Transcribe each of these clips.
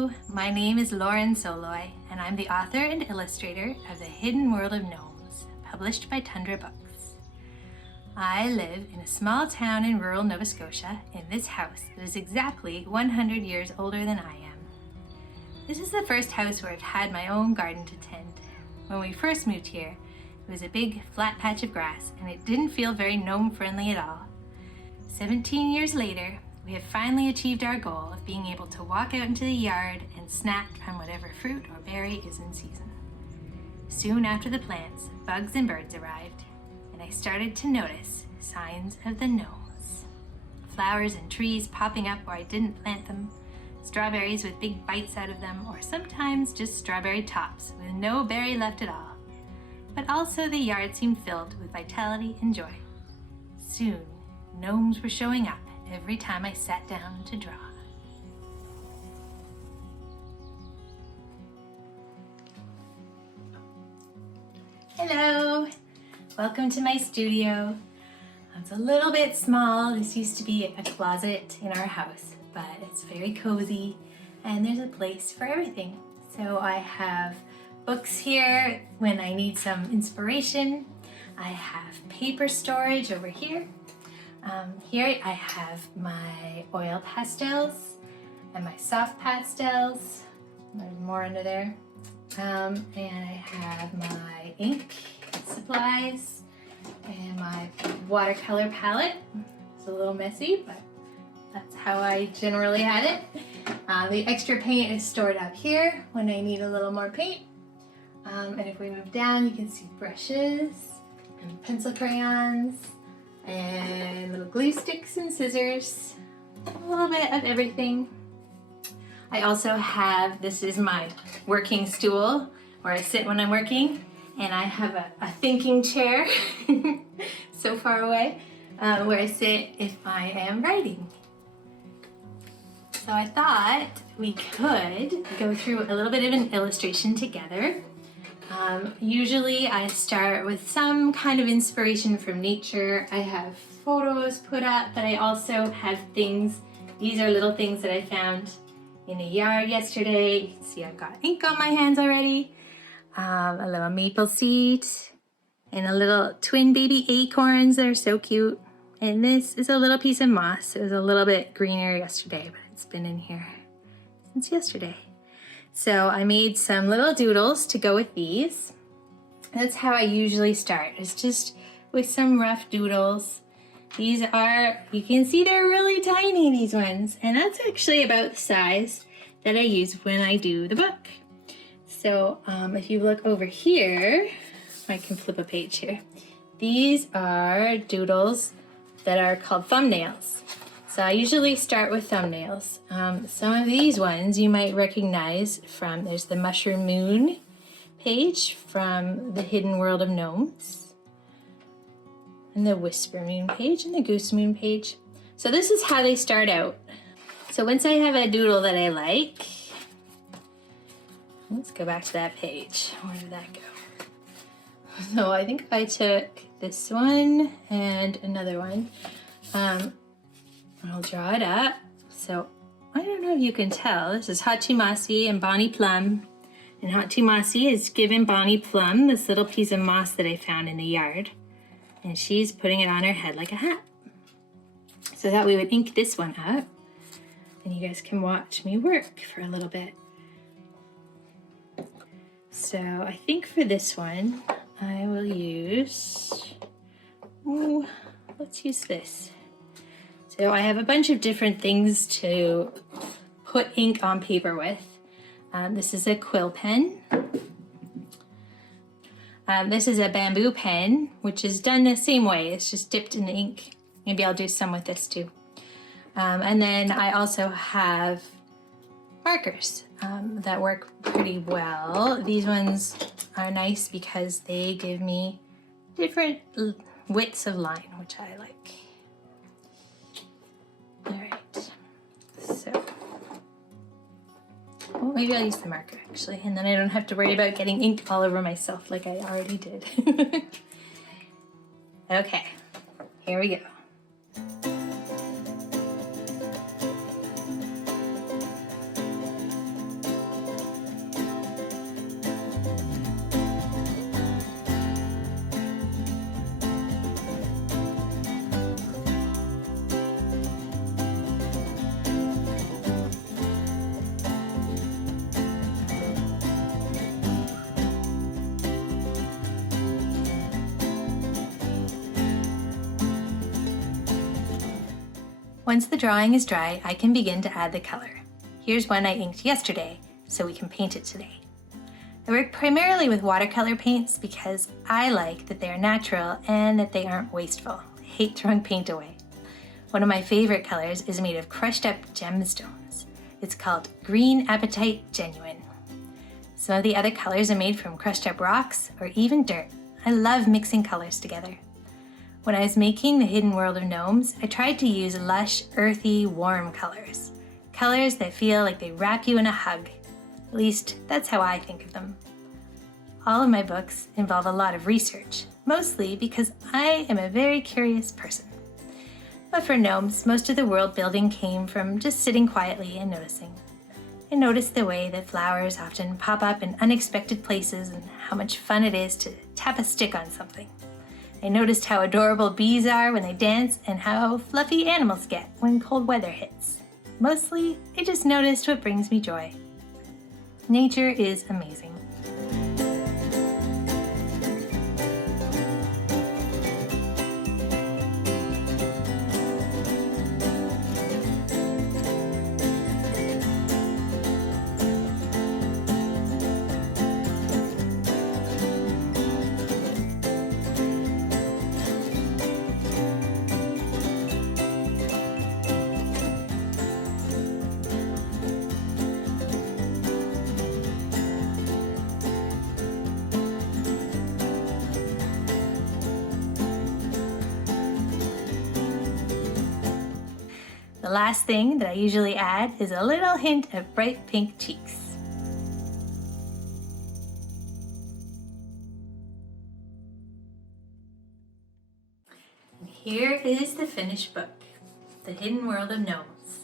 Hello, my name is Lauren Soloy, and I'm the author and illustrator of the Hidden World of Gnomes, published by Tundra Books. I live in a small town in rural Nova Scotia in this house that is exactly 100 years older than I am. This is the first house where I've had my own garden to tend. When we first moved here, it was a big flat patch of grass and it didn't feel very gnome friendly at all. 17 years later, we have finally achieved our goal of being able to walk out into the yard and snack on whatever fruit or berry is in season. Soon after the plants, bugs and birds arrived, and I started to notice signs of the gnomes. Flowers and trees popping up where I didn't plant them, strawberries with big bites out of them, or sometimes just strawberry tops with no berry left at all. But also the yard seemed filled with vitality and joy. Soon, gnomes were showing up every time I sat down to draw. Hello, welcome to my studio. It's a little bit small. This used to be a closet in our house, but it's very cozy and there's a place for everything. So I have books here when I need some inspiration. I have paper storage over here. Here I have my oil pastels and my soft pastels. There's more under there. And I have my ink supplies and my watercolor palette. It's a little messy, but that's how I generally had it. The extra paint is stored up here when I need a little more paint. And if we move down, you can see brushes and pencil crayons and little glue sticks and scissors, a little bit of everything. I also have, this is my working stool where I sit when I'm working, and I have a thinking chair so far away where I sit if I am writing. So I thought we could go through a little bit of an illustration together. Usually I start with some kind of inspiration from nature. I have photos put up, but I also have things. These are little things that I found in the yard yesterday. You can see I've got ink on my hands already. A little maple seed and a little twin baby acorns that are so cute. And this is a little piece of moss. It was a little bit greener yesterday, but it's been in here since yesterday. So I made some little doodles to go with these. That's how I usually start, is just with some rough doodles. These are, you can see they're really tiny, these ones, and that's actually about the size that I use when I do the book. So if you look over here, I can flip a page here. These are doodles that are called thumbnails. So I usually start with thumbnails. Some of these ones you might recognize from, there's the Mushroom Moon page from the Hidden World of Gnomes, and the Whisper Moon page, and the Goose Moon page. So this is how they start out. So once I have a doodle that I like, let's go back to that page. Where did that go? So I think I took this one and another one. I'll draw it up. So I don't know if you can tell, this is Hachi and Bonnie Plum. And Hachi is giving Bonnie Plum this little piece of moss that I found in the yard. And she's putting it on her head like a hat. So that we would ink this one up. And you guys can watch me work for a little bit. So I think for this one, I will use, let's use this. So I have a bunch of different things to put ink on paper with. This is a quill pen. This is a bamboo pen, which is done the same way. It's just dipped in ink. Maybe I'll do some with this too. And then I also have markers that work pretty well. These ones are nice because they give me different widths of line, which I like. All right, so well, maybe I'll use the marker actually, and then I don't have to worry about getting ink all over myself like I already did. Okay, here we go. Once the drawing is dry, I can begin to add the color. Here's one I inked yesterday, so we can paint it today. I work primarily with watercolor paints because I like that they are natural and that they aren't wasteful. I hate throwing paint away. One of my favorite colors is made of crushed up gemstones. It's called Green Apatite Genuine. Some of the other colors are made from crushed up rocks or even dirt. I love mixing colors together. When I was making the Hidden World of Gnomes, I tried to use lush, earthy, warm colors. Colors that feel like they wrap you in a hug. At least, that's how I think of them. All of my books involve a lot of research, mostly because I am a very curious person. But for gnomes, most of the world building came from just sitting quietly and noticing. I noticed the way that flowers often pop up in unexpected places and how much fun it is to tap a stick on something. I noticed how adorable bees are when they dance and how fluffy animals get when cold weather hits. Mostly, I just noticed what brings me joy. Nature is amazing. The last thing that I usually add is a little hint of bright pink cheeks. And here is the finished book, The Hidden World of Gnomes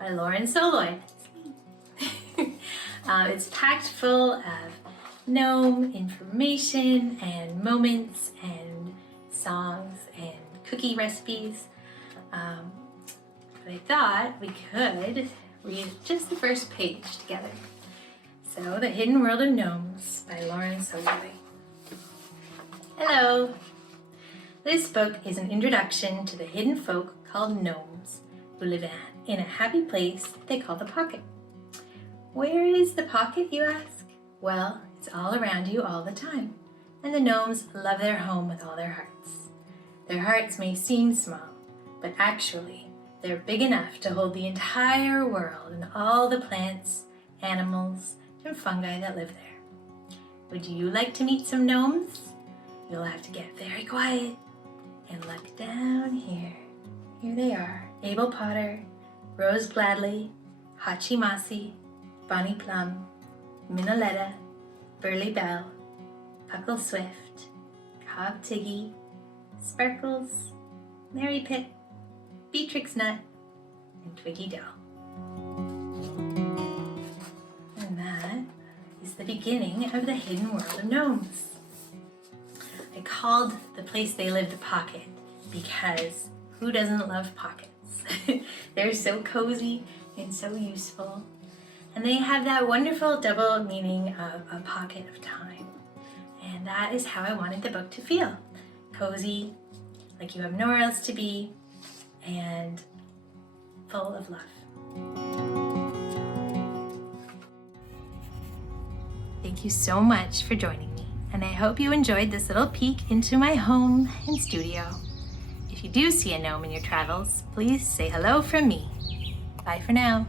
by Lauren Soloy. It's packed full of gnome information and moments and songs and cookie recipes. But I thought we could read just the first page together. So, The Hidden World of Gnomes by Lauren Soloy. Hello! This book is an introduction to the hidden folk called gnomes who live in a happy place they call the pocket. Where is the pocket, you ask? Well, it's all around you all the time, and the gnomes love their home with all their hearts. Their hearts may seem small, but actually, they're big enough to hold the entire world and all the plants, animals, and fungi that live there. Would you like to meet some gnomes? You'll have to get very quiet and look down here. Here they are: Abel Potter, Rose Gladly, Hachi Masi, Bonnie Plum, Minoletta, Burley Bell, Puckle Swift, Cobb Tiggy, Sparkles, Mary Pip, Beatrix Nut, and Twiggy Dell. And that is the beginning of the Hidden World of Gnomes. I called the place they live the pocket because who doesn't love pockets? They're so cozy and so useful. And they have that wonderful double meaning of a pocket of time. And that is how I wanted the book to feel. Cozy, like you have nowhere else to be, and full of love. Thank you so much for joining me, and I hope you enjoyed this little peek into my home and studio. If you do see a gnome in your travels, please say hello from me. Bye for now.